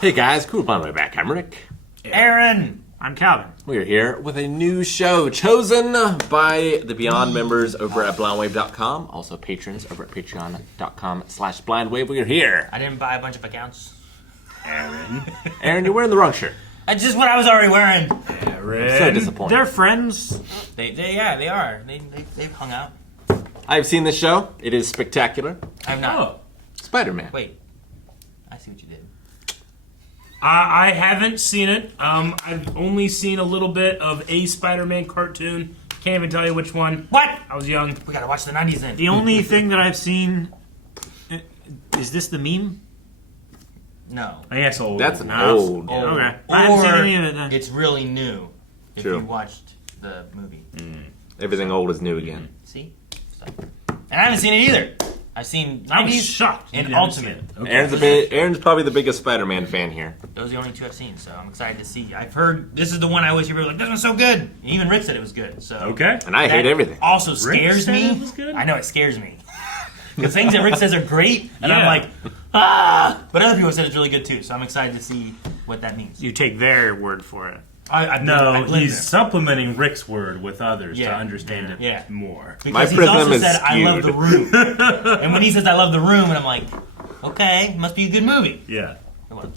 Hey guys, cool fun way back. I'm Rick. Aaron! I'm Calvin. We are here with a new show chosen by the Beyond members over at blindwave.com, also patrons over at patreon.com/blindwave. We are here. I didn't buy a bunch of accounts. Aaron, you're wearing the wrong shirt. That's just what I was already wearing. I'm so disappointed. They're friends. They are. They've hung out. I've seen this show. It is spectacular. I'm not. Oh. Spider-Man. Wait. I see what you did. I haven't seen it. I've only seen a little bit of a Spider-Man cartoon. Can't even tell you which one. What? I was young. We gotta watch the 90s then. The only thing that I've seen... Is this the meme? No. I guess old. That's an No. old. Old. Okay. I haven't seen Or any of it then. it's really new if True. you watched the movie. Everything old is new again. See? So. And I haven't seen it either. I've seen 90s I was shocked. and you didn't see Ultimate. it. Okay. Aaron's probably the biggest Spider-Man fan here. Those are the only two I've seen, so I'm excited to see. I've heard this is the one I always hear people like, this one's so good. Even Rick said it was good. So Okay. And I hate everything. Also Rick scares said me. it was good? I know it scares me. Because things that Rick says are great, and I'm Yeah. like, ah! But other people said it's really good too, so I'm excited to see what that means. You take their word for it. I've No, lived he's there. supplementing Rick's word with others to Yeah. understand it Yeah. more. Because My he's prism also is said, I love the skewed." room. And when he says, I love the room, and I'm like, okay, must be a good movie. Yeah. It was.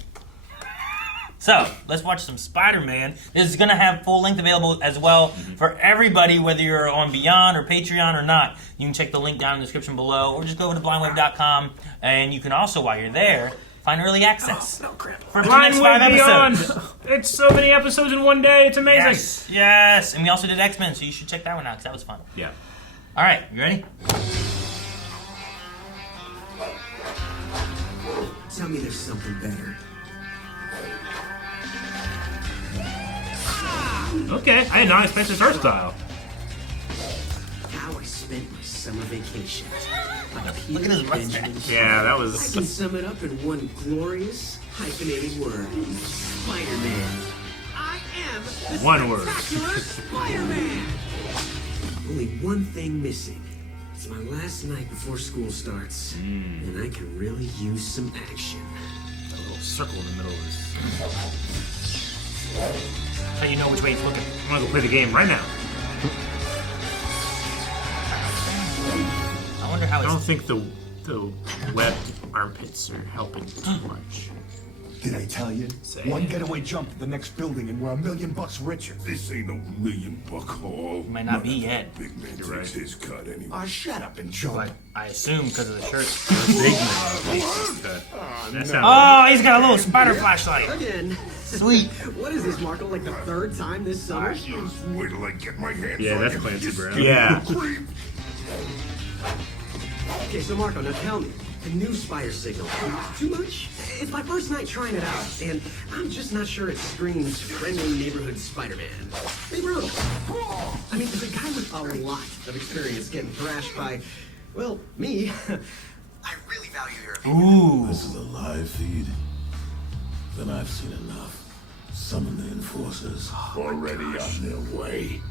So, let's watch some Spider-Man. This is going to have full length available as well for everybody, whether you're on Beyond or Patreon or not. You can check the link down in the description below, or just go over to blindwave.com, and you can also, while you're there, find early access. Oh, crap. For the next 5 Blind Way Beyond. episodes. It's so many episodes in one day. It's amazing. Yes, yes. And we also did X-Men, so you should check that one out, because that was fun. Yeah. All right, you ready? Tell me there's something better. Okay. I did not expect this art style. How I spent my summer vacation. Look at his mustache. Yeah, that I was... can sum it up in one glorious, hyphenated word. Spider-Man. I am the One word. spectacular Spider-Man! Only one thing missing. It's my last night before school starts, and I can really use some action. A little circle in the middle of this. So you know which way it's looking. I'm gonna go play the game right now. I wonder how I don't it's... think the webbed armpits are helping too much. Did I tell you? Say One it. getaway jump to the next building and we're $1 million richer. This ain't no $1,000,000 haul. Might not be yet. Big man takes right. his cut anyway. Oh, shut up and jump. But I assume because of the shirt. Big man. That sounds... Oh, he's got a little spider flashlight. Again. Sweet. What is this, Marco? Like the third time this summer? Just wait till I get my hands Yeah, on that's you, Clancy you Brown. stupid Yeah. creep. Okay, so Marco, now tell me, the new spider signal, too much? It's my first night trying it out, and I'm just not sure it screams friendly neighborhood Spider-Man. Be brutal. I mean, as a guy with a lot of experience getting thrashed by, well, me, I really value your opinion. Ooh. This is a live feed. Then I've seen enough. Summon the enforcers. Already on their way.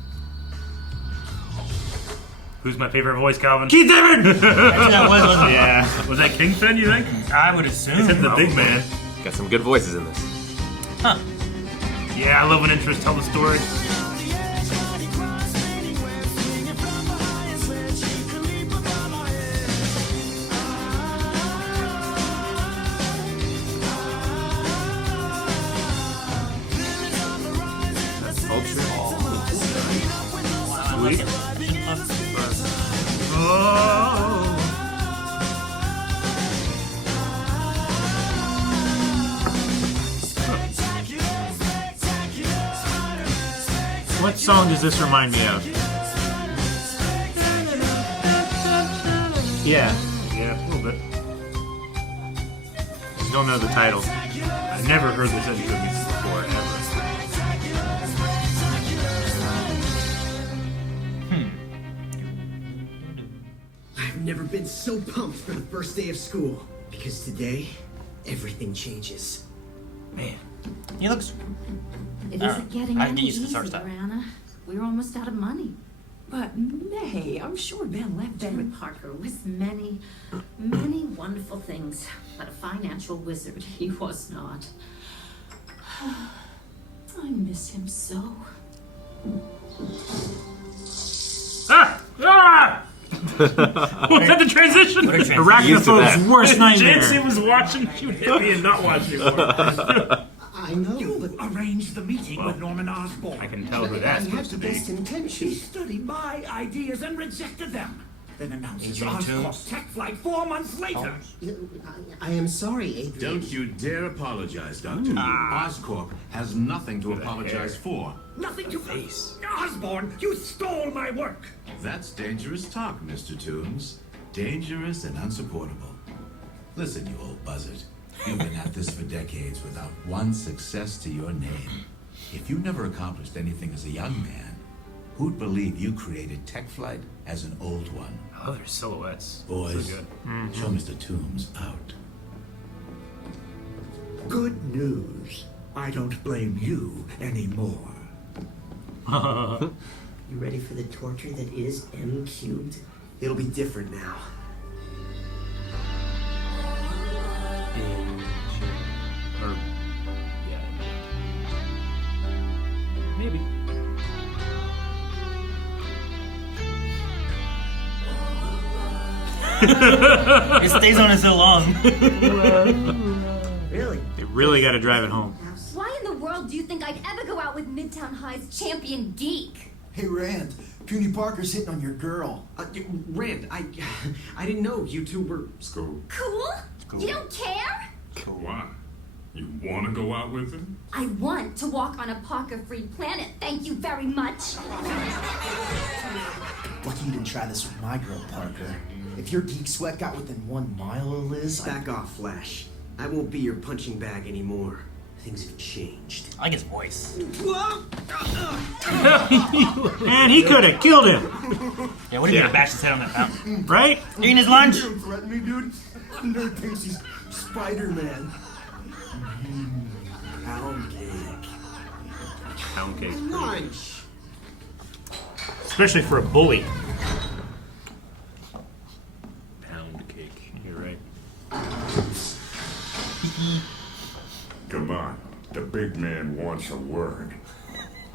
Who's my favorite voice, Calvin? Keith David! That's who that was, wasn't it? Yeah. Was that Kingpin, you think? I would assume. Except the big man. Got some good voices in this. Huh. Yeah, I love when interests tell the story. Sweet. Oh. What song does this remind me of? Yeah, a little bit. Don't know the title. I've never heard this intro music before, ever. I've never been so pumped for the first day of school, because today, everything changes. Man. He looks... It Alright, isn't getting I can any get used to the easier, art style. Anna. We're almost out of money. But May, I'm sure Ben left Ben Ben. Parker was many, many wonderful things, but a financial wizard he was not. miss him so. Was that the transition? What a transition. Arachnophobes' Worst nightmare. Jancy was watching. She would hit me and not watch anymore. I know. You arranged the meeting with Norman Osborn. I can tell who that's I supposed have to the best be. He intentions. studied my ideas and rejected them. Then announces Adrian Oscorp Toomes. tech flight 4 months later. I am sorry, Adrian. Don't you dare apologize, Doctor. Oscorp has nothing to apologize for. Nothing to face. Osborn, you stole my work. That's dangerous talk, Mr. Toombs. Dangerous and unsupportable. Listen, you old buzzard. You've been at this for decades without one success to your name. If you never accomplished anything as a young man, who'd believe you created tech flight as an old one? Oh, their silhouettes. Boys, So good. show Mr. Toombs out. Good news. I don't blame you anymore. You ready for the torture that is M-cubed? It'll be different now. Or, yeah. Maybe. It stays on it so long. Really? They really got to drive it home. Why in the world do you think I'd ever go out with Midtown High's champion geek? Hey, Rand. Puny Parker's hitting on your girl. Rand, I didn't know you two were... Cool? You don't care? Why? You want to go out with him? I want to walk on a Parker-free planet, thank you very much. Lucky you didn't try this with my girl, Parker. If your geek sweat got within 1 mile of Liz, Back off, Flash. I won't be your punching bag anymore. Things have changed. I like his voice. Man, he could have killed him, Yeah, what if he bashed his head on that fountain? right? Eating his lunch? You don't threaten me, dude. Nerd thinks he's Spider-Man. Pound cake. Pound cake. Lunch! Especially for a bully. Pound cake. You're right. Come on. The big man wants a word.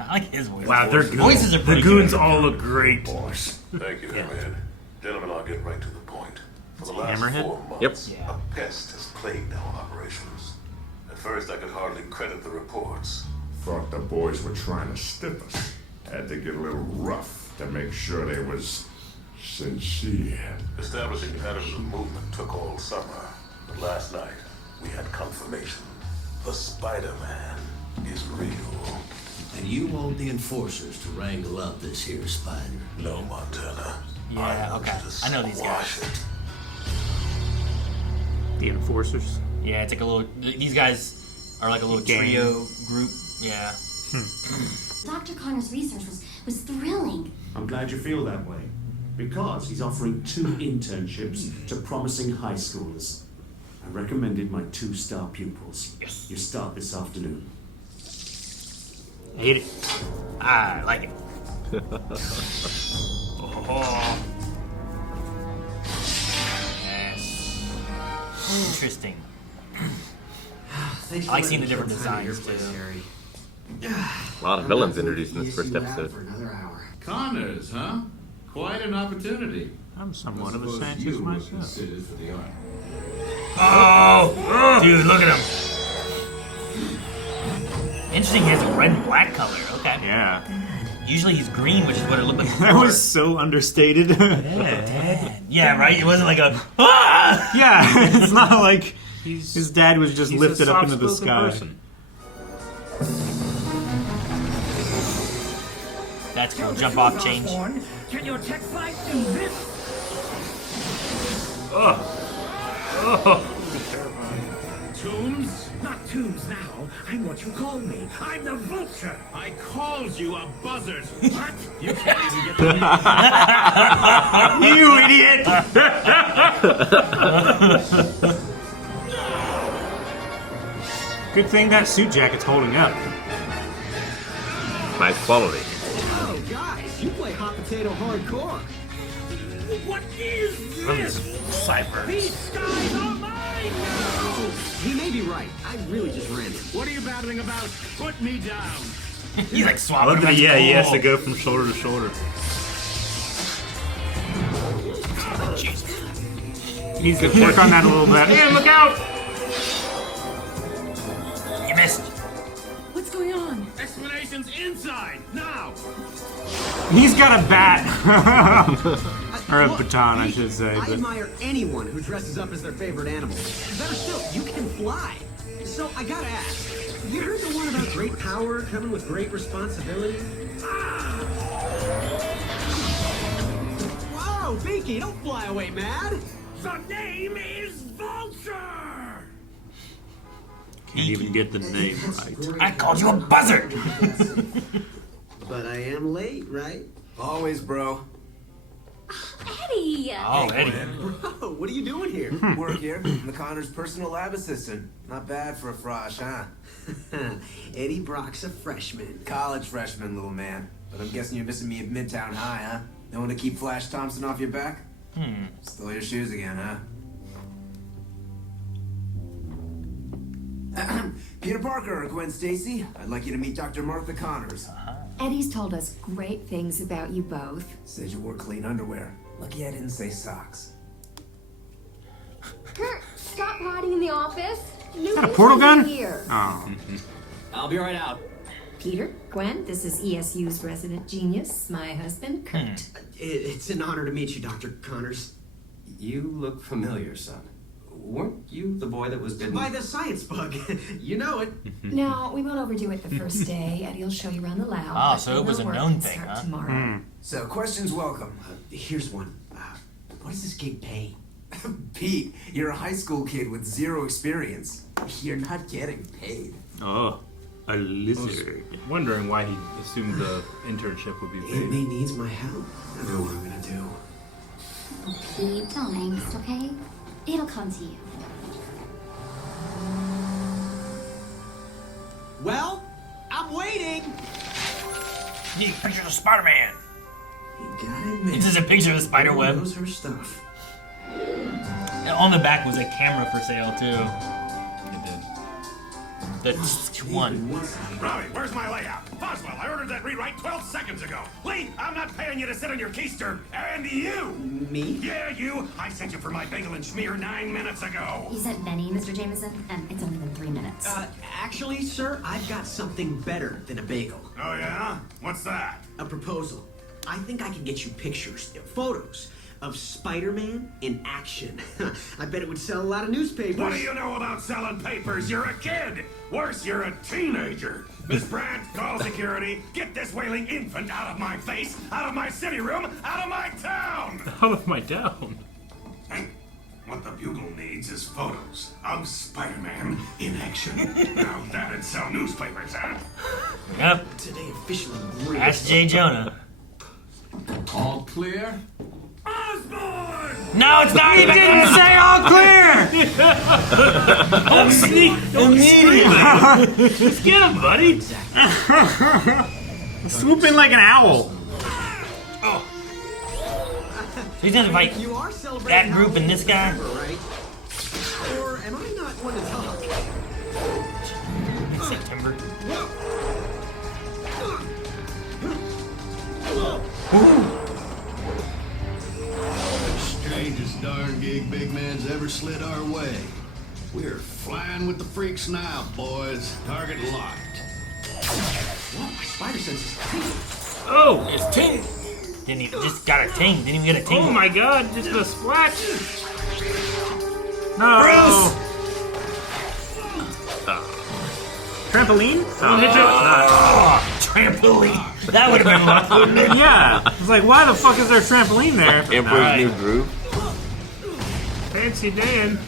I like his voice. Wow, they're good. Voices are pretty The goons good. all look great. Boss. Thank you, Hammerhead. Gentlemen, I'll get right to the point. For the last Hammerhead? 4 months, Yep. a pest has plagued our operations. At first, I could hardly credit the reports. Thought the boys were trying to stiff us. Had to get a little rough to make sure they was sincere. Establishing patterns of movement took all summer. But last night, we had confirmation. The Spider-Man is real. And you want the enforcers to wrangle up this here spider? No, Montana. Yeah, okay. I know these guys. The enforcers. Yeah, it's like a little. These guys are like a little Gang. trio group. Yeah. Dr. Connor's research was thrilling. I'm glad you feel that way, because he's offering 2 internships to promising high schoolers. I recommended my 2-star pupils. Yes. You start this afternoon. Hate it. I like it. Oh. Yes. Interesting. Thanks I like for seeing letting the me different kill time at your designs, place, too. Harry. A lot of villains introduced in this first episode. For another hour. Connors, huh? Quite an opportunity. I'm somewhat of a scientist myself. Considered for the art. Oh! Dude, look at him. Interesting, he has a red and black color. Okay. Yeah. Usually he's green, which is what it looked like before. That was so understated. Yeah, right? It wasn't like a. Ah! Yeah, it's not like his dad was just He's lifted a up into the soft-spoken sky. person. That's cool. Jump off, change. Osborn, can your tech flight do this? Toombs? Not Toombs now. I'm what you call me. I'm the Vulture. I called you a buzzard. What? You can't even get the... You idiot! Good thing that suit jacket's holding up. Nice quality. Oh, guys, you play hot potato hardcore. What is this? These skies are mine now! He may be right. I really just ran it. What are you babbling about? Put me down. He's like I swapping. love that. That's Yeah, he has cool. to go from shoulder to shoulder. He needs to work on that a little bit. Man, look out! You missed. What's going on? Explanations inside now. He's got a bat. Or a baton, I should say. I But admire anyone who dresses up as their favorite animal. Better still, you can fly. So I gotta ask, you heard the one about great power coming with great responsibility? Whoa, Binky, don't fly away, man. The name is Vulture. can't even get the name right. I called you a buzzard. But I am late, right? Always, bro. Eddie! Oh, Eddie. Bro, what are you doing here? Work here. I'm the Connor's personal lab assistant. Not bad for a frosh, huh? Eddie Brock's a freshman. College freshman, little man. But I'm guessing you're missing me at Midtown High, huh? No one to keep Flash Thompson off your back? Stole your shoes again, huh? Peter Parker or Gwen Stacy, I'd like you to meet Dr. Martha Connors. Eddie's told us great things about you both. Said you wore clean underwear. Lucky I didn't say socks. Kurt, stop hiding in the office. Is that a portal gun? Here. Oh. I'll be right out. Peter, Gwen, this is ESU's resident genius, my husband, Kurt. It's an honor to meet you, Dr. Connors. You look familiar, son. Weren't you the boy that was bitten? By the science bug. You know it. No, we won't overdo it the first day. Eddie will show you around the lab. Ah, but so it no was a work known can thing, start huh? Tomorrow. So, questions welcome. Here's one. What does this gig pay? Pete, you're a high school kid with zero experience. You're not getting paid. Oh, a lizard. Wondering why he assumed the internship would be It paid. may needs my help. I know what I'm gonna do. Pete, don't angst, okay? It'll come to you. Well, I'm waiting. Need pictures of Spider-Man. You gotta admit, This is a picture of the spider Gwen web. knows her stuff. On the back was a camera for sale too. It did. That's one. Robbie, where's my layout? Boswell, I ordered that rewrite 12 seconds ago. Lee, I'm not paying you to sit on your keister. And you! Me? Yeah, you! I sent you for my bagel and schmear 9 minutes ago. You sent many, Mr. Jameson, and it's only been 3 minutes. Actually, sir, I've got something better than a bagel. Oh, yeah? What's that? A proposal. I think I can get you pictures, photos of Spider-Man in action. I bet it would sell a lot of newspapers. What do you know about selling papers? You're a kid! Worse, you're a teenager! Miss Brandt, call security. Get this wailing infant out of my face, out of my city room, out of my town! Out of my town. Hey, what the Bugle needs is photos of Spider-Man in action. Now that'd sell newspapers, huh? Yep. Today officially. Ask Jay Jonah. All clear? Osborn! No, it's not. He didn't say all clear. Don't sneak immediately. Let's get him, buddy. Swoop in like an owl. Oh. He's gonna fight You are celebrating that group and this guy. September, right? Or am I not one to talk? September. Strangest darn gig big man's ever slid our way. We're flying with the freaks now, boys. Target locked. Whoa, my spider sense is tingling. Oh, It's ting. Didn't even just got a ting. Didn't even get a ting. oh my God! Just a splat. No. Bruce! Trampoline? Oh, hit you. Oh, trampoline. That would have been luck, wouldn't it? Yeah. It's like, why the fuck is there a trampoline there? Emperor's Alright. New Groove. Fancy Dan.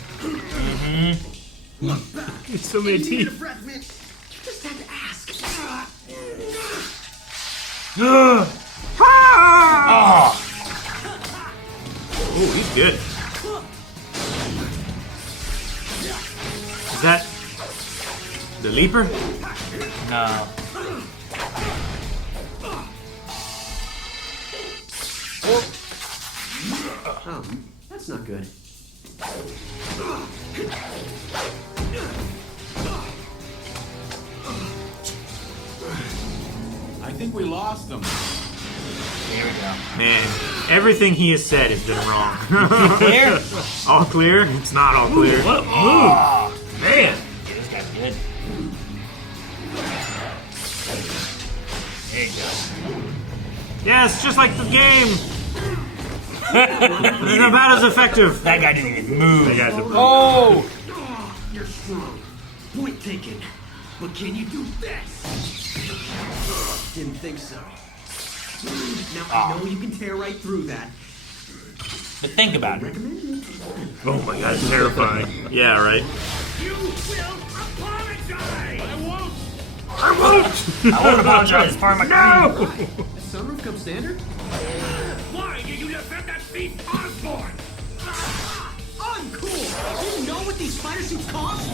So many Need a teeth. breath, man. You just had to ask. Oh, Oh, he's good. Is that the leaper? no. Oh, that's not good. think we lost him. Here we go. Man, everything he has said has been wrong. Clear? All clear? It's not all clear. Ooh, what a move! Man! Yeah, this guy's good. There you go. Yeah, it's just like the game. They're about as effective. That guy didn't even move. That guy's a Oh! You're strong. Point taken. But can you do this? Didn't think so. Now I know you can tear right through that. But think about it. Oh my god, it's terrifying. Yeah, right. You will apologize! I won't! I won't apologize. It's part of my No! Does sunroof come standard? Why did you defend that thief Osborn? Uncool! Do you know what these spider suits cost?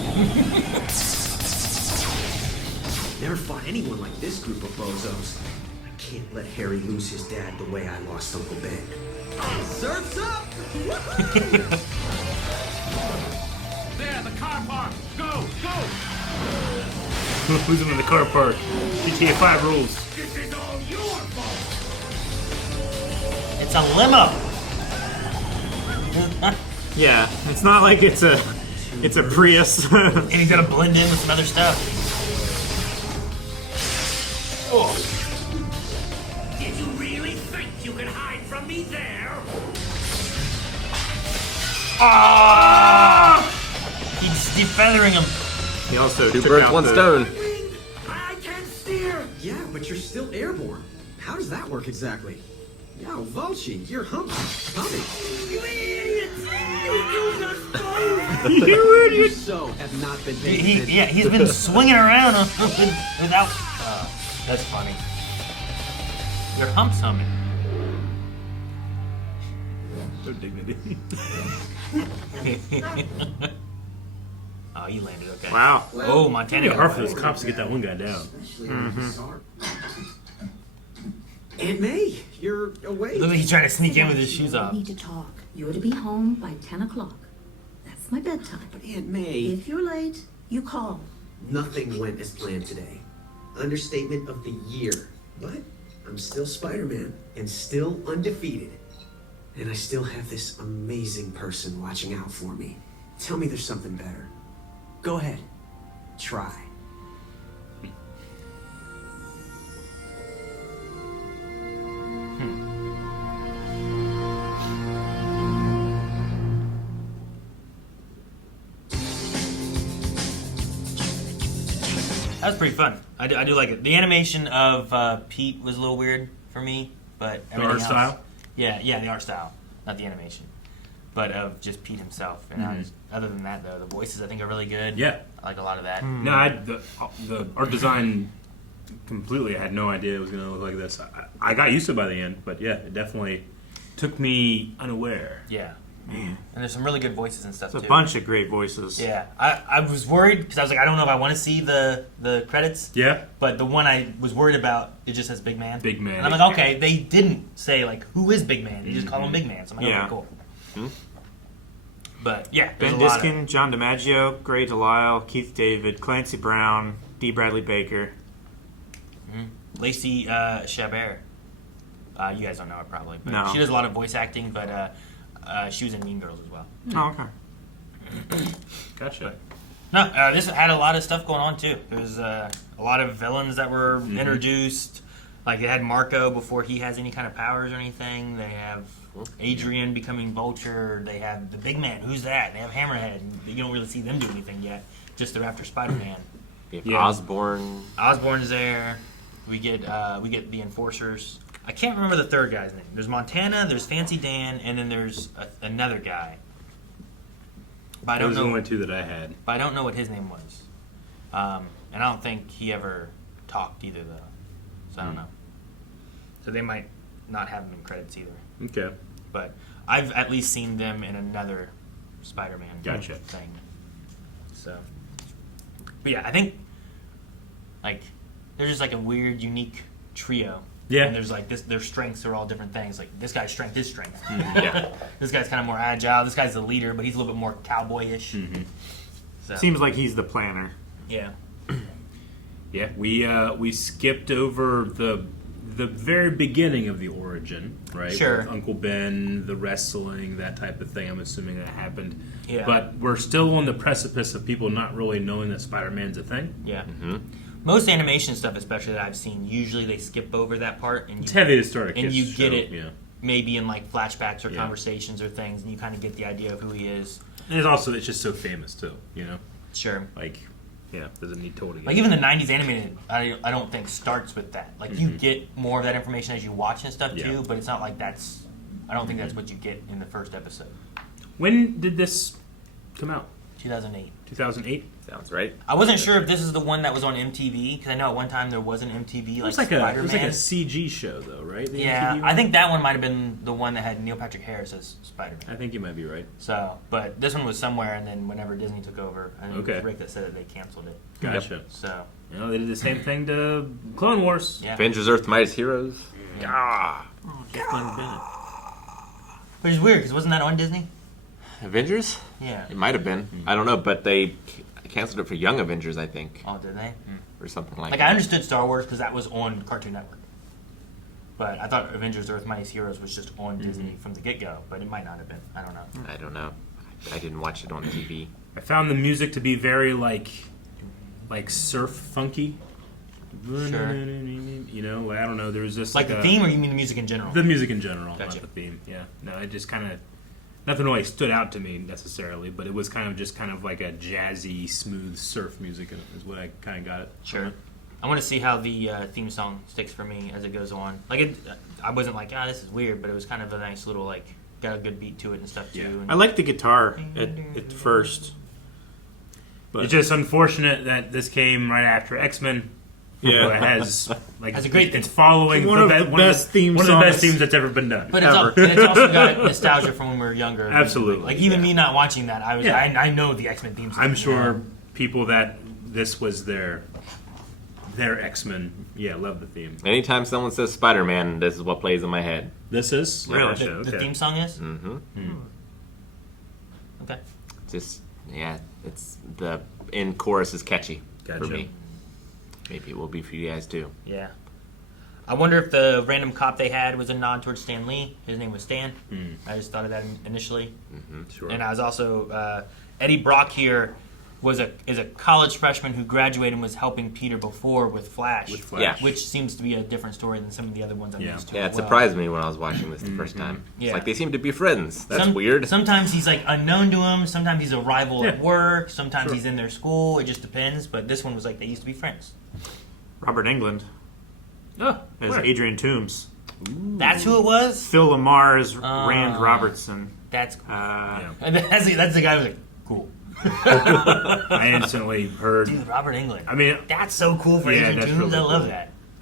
Never fought anyone like this group of bozos. I can't let Harry lose his dad the way I lost Uncle Ben. Surf's up! There, the car park! Go! Go! Who's him in the car park? GTA 5 rules. This is all your fault! It's a limo. Yeah, it's not like it's a Prius. And he's gonna blend in with some other stuff. Oh. Did you really think you could hide from me there? Ah! He's defeathering him. He also Two took birds, out one the- stone. I can steer! Yeah, but you're still airborne. How does that work exactly? Yo, Volchi, you're humping. You idiot! You used us both! You idiot! So have not been paying attention. Yeah, he's been swinging around without. That's funny. Your hump's humming. No dignity. Oh, you landed okay. Wow. Oh, Montana. It's hard for those cops to get that one guy down. Aunt May, you're awake. Look, he's trying to sneak in with his shoes off. We need to talk. You're to be home by 10 o'clock. That's my bedtime. But Aunt May, If you're late, you call. nothing went as planned today. Understatement of the year. But I'm still Spider-Man and still undefeated. And I still have this amazing person watching out for me. Tell me there's something better. Go ahead. Try. That was pretty fun. I do like it. The animation of Pete was a little weird for me, but everything art else, style? Yeah, the art style, not the animation, but of just Pete himself. And other than that, though, the voices I think are really good. Yeah. I like a lot of that. No, the art design completely. I had no idea it was going to look like this. I got used to it by the end, but yeah, it definitely took me unaware. Yeah. And there's some really good voices and stuff It's too. a bunch of great voices. Yeah, I was worried because I was like, I don't know if I want to see the credits. Yeah. But the one I was worried about, it just says Big Man. Big Man. And I'm like, okay, they didn't say like who is Big Man. They just call him Big Man. So I'm like, Yeah. okay, cool. But yeah, Ben there's a lot Diskin, John DiMaggio, Gray Delisle, Keith David, Clancy Brown, D. Bradley Baker. Lacey Chabert. You guys don't know her probably, but No. she does a lot of voice acting. But she was in Mean Girls as well. Oh, okay. Gotcha. No, this had a lot of stuff going on too. There was a lot of villains that were introduced. Like they had Marco before he has any kind of powers or anything. They have Adrian becoming Vulture. They have the Big Man. Who's that? They have Hammerhead. You don't really see them do anything yet. Just they're after Spider-Man. Osborn. Osborn's there. We get the Enforcers. I can't remember the third guy's name. There's Montana. There's Fancy Dan, and then there's another guy. But I don't Those are know. the only two that I had. But I don't know what his name was. And I don't think he ever talked either, though. So I don't know. So they might not have him in credits either. Okay. But I've at least seen them in another Spider-Man Gotcha. thing. So, but yeah, I think like they're just like a weird, unique trio. Yeah. And there's like this, their strengths are all different things. Like this guy's strength is strength. Yeah. This guy's kind of more agile. This guy's the leader, but he's a little bit more cowboyish. So, Seems like he's the planner. yeah. Yeah, we skipped over the very beginning of the origin, right? Sure. With Uncle Ben, the wrestling, that type of thing. I'm assuming that happened. Yeah. But we're still on the precipice of people not really knowing that Spider-Man's a thing. Yeah. Most animation stuff, especially that I've seen, usually they skip over that part, and It's heavy to start a and kid's you get show, it yeah. maybe in like flashbacks or Yeah. conversations or things, and you kind of get the idea of who he is. And it's just so famous too, you know? Sure. Like, yeah, doesn't need told again. Like even the '90s animated, I don't think starts with that. Like you Mhm. get more of that information as you watch and stuff Yeah. too, but it's not like that's. I don't think that's what you get in the first episode. When did this come out? 2008. 2008? Sounds right. I wasn't sure if this is the one that was on MTV because I know at one time there was an MTV It like was like Spider-Man. a CG show though, right? The Yeah, MTV I think that one might have been the one that had Neil Patrick Harris as Spider-Man. I think you might be right. So, but this one was somewhere, and then whenever Disney took over, I think it Okay. was Rick that said that they canceled it. Gotcha. So, You know, they did the same thing to Clone Wars. Yeah. Avengers Earth Mightiest Heroes. Yeah. Which is weird because wasn't that on Disney? Avengers? Yeah. It might have been. I don't know, but they canceled it for Young Avengers, I think. Oh, did they? Or something like Like that. I understood Star Wars because that was on Cartoon Network, but I thought Avengers: Earth Mightiest Heroes was just on Disney from the get-go. But it might not have been. I don't know. I don't know. I didn't watch it on TV. I found the music to be very like surf funky. Sure. You know, I don't know. There was just Like the theme, or you mean the music in general? The music in general, Gotcha. not the theme. Yeah. No, it just kind of nothing really stood out to me necessarily, but it was kind of like a jazzy, smooth surf music is what I kind of got it. Sure. I want to see how the theme song sticks for me as it goes on. Like it, I wasn't like, this is weird, but it was kind of a nice little like got a good beat to it and stuff too. And I like the guitar at first. But It's just unfortunate that this came right after X-Men. Yeah. It has a great theme. It's following One of the best themes that's ever been done. But it's also got nostalgia from when we were younger. Absolutely. Like even me not watching that, I was Yeah. I know the X-Men theme song. I'm you sure know? people that this was their X-Men, love the theme. Anytime someone says Spider-Man, this is what plays in my head. This is? Really? Gotcha, The okay. theme song is? Mm-hmm. Okay. Just, it's the end chorus is catchy for Gotcha. me. Maybe it will be for you guys too. Yeah. I wonder if the random cop they had was a nod towards Stan Lee. His name was Stan. I just thought of that initially. Sure. And I was also Eddie Brock here is a college freshman who graduated and was helping Peter before with Flash. Yeah. Which seems to be a different story than some of the other ones I'm used to. Yeah, it as well. surprised me when I was watching this the first time. Yeah. It's like they seem to be friends. That's weird. Sometimes he's like unknown to him. Sometimes he's a rival at Yeah. work. Sometimes Sure. he's in their school. It just depends. But this one was like they used to be friends. Robert Englund Oh, as where? Adrian Toombs. That's who it was? Phil Lamar as Rand Robertson. That's cool. Yeah. And that's the guy who's like, cool. I instantly heard. Dude, Robert Englund. I mean, that's so cool for yeah, Adrian that's Toombs. really I love cool.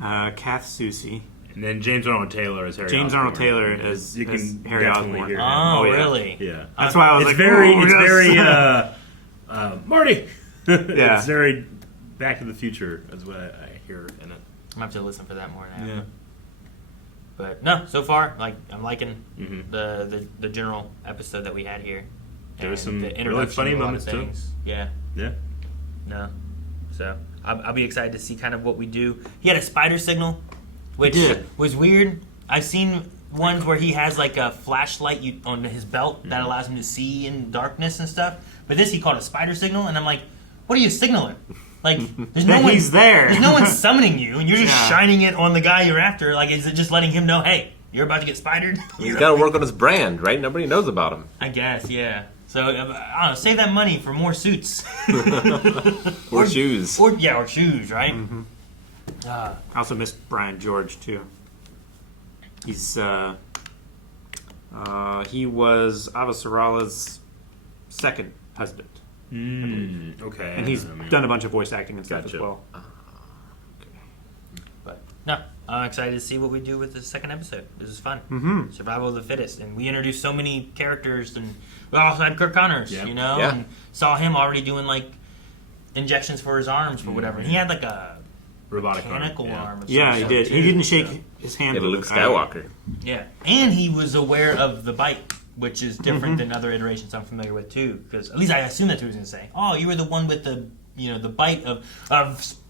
that. Kath Soucie. And then James Arnold Taylor as Harry. James Osborn. Arnold Taylor as you as can Harry definitely Osborn. hear him. Oh, yeah. really? Yeah. That's why I was it's like, very, "Ooh, it's yes." very Marty. Yeah. It's very Back to the Future is what I hear in it. I'm gonna have to listen for that more now. Yeah. But no, so far, like I'm liking Mhm. the general episode that we had here. There was And some the really introduction funny to a lot of moments, too. things. Yeah. Yeah. No. So I'll be excited to see kind of what we do. He had a spider signal, which did. was weird. I've seen ones where he has like a flashlight on his belt that Mm-hmm. allows him to see in darkness and stuff. But this he called a spider signal, and I'm like, what are you signaling? Like, there's no That one. he's there. There's no one summoning you, and you're just Yeah. shining it on the guy you're after. Like, is it just letting him know, hey, you're about to get spidered? He's got to work on his brand, right? Nobody knows about him. I guess, yeah. So I don't know, save that money for more suits Or shoes. or shoes, right? I also missed Brian George too. He's he was Avasarala's second husband, Okay. and he's done a bunch of voice acting and stuff Gotcha. as well. But no, I'm excited to see what we do with the second episode. This is fun. Mhm. Survival of the fittest, and we introduced so many characters, and we also had Kirk Connors, Yeah. you know, Yeah. and saw him already doing like injections for his arms for whatever. And he had like a Robotic arm, mechanical yeah. arm. Or Yeah, he some did. sort, He too, didn't shake so- his hand. Yeah, with Luke it. Skywalker. Yeah, and he was aware of the bite, which is different Mm-hmm. than other iterations I'm familiar with too. Because at least I assume that's what he was going to say. Oh, you were the one with the the bite of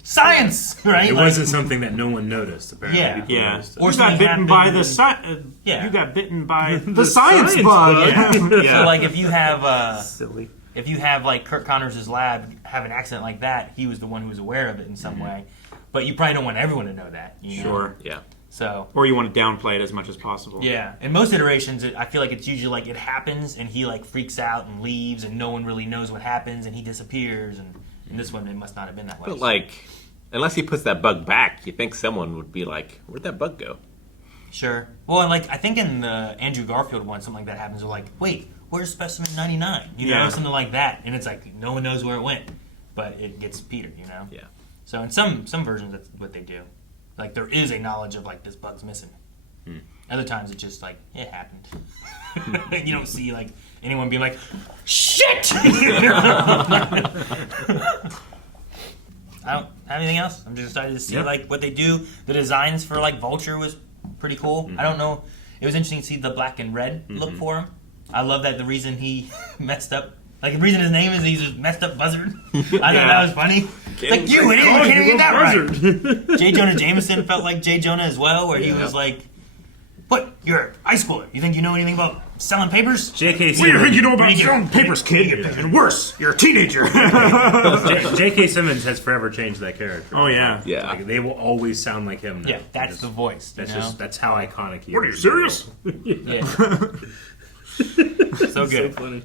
Science, right? It Like- wasn't something that no one noticed. Apparently, Yeah. People Yeah. noticed it. Or You got something bitten by happened the and- Yeah. You got bitten by the, The science science bug. bug. Yeah. So like if you have Silly. if you have like Kurt Connors' lab have an accident like that, he was the one who was aware of it in some way. But you probably don't want everyone to know that. You know? Sure. Yeah. So Or you want to downplay it as much as possible. yeah, in most iterations, I feel like it's usually like it happens and he like freaks out and leaves and no one really knows what happens and he disappears. And in this one, it must not have been that way. But like, unless he puts that bug back, you think someone would be like, "Where'd that bug go?" Sure. Well, and like I think in the Andrew Garfield one, something like that happens. They're like, "Wait, where's specimen 99?" You know, Yeah. something like that, and it's like no one knows where it went, but it gets Peter. You know. Yeah. So in some versions, that's what they do. Like there is a knowledge of like this bug's missing. Other times it's just like it happened. You don't see like anyone being like, "Shit!" I don't have anything else. I'm just excited to see like what they do. The designs for like Vulture was pretty cool. I don't know. It was interesting to see the black and red look for him. I love that the reason he messed up, like the reason his name is he's just messed up Buzzard. I thought that was funny. Like you idiot, you can't even get that right. J. Jonah Jameson felt like J. Jonah as well, where he was like, "What? You're a high schooler. You think you know anything about selling papers? J.K. What do you think you know about Make it- selling papers, kid? And worse, you're a teenager. J.K. Simmons has forever changed that character. Oh, yeah. Yeah. Like, they will always sound like him now. Yeah, that's the voice. That's you know? just that's how iconic he is. What are you serious? Yeah. So good. So funny.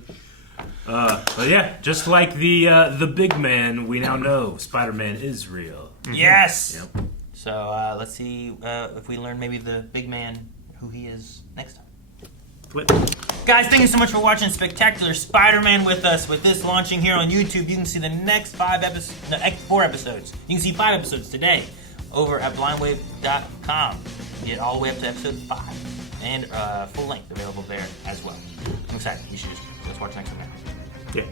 But yeah, just like the big man, we now know Spider-Man is real. Yes. Yep. So let's see if we learn maybe the big man who he is next time. Guys, thank you so much for watching Spectacular Spider-Man with us. With this launching here on YouTube, you can see the next 4 episodes. You can see 5 episodes today over at blindwave.com. Get all the way up to episode 5 and full length available there as well. I'm excited. We should just let's watch next one now. Yeah.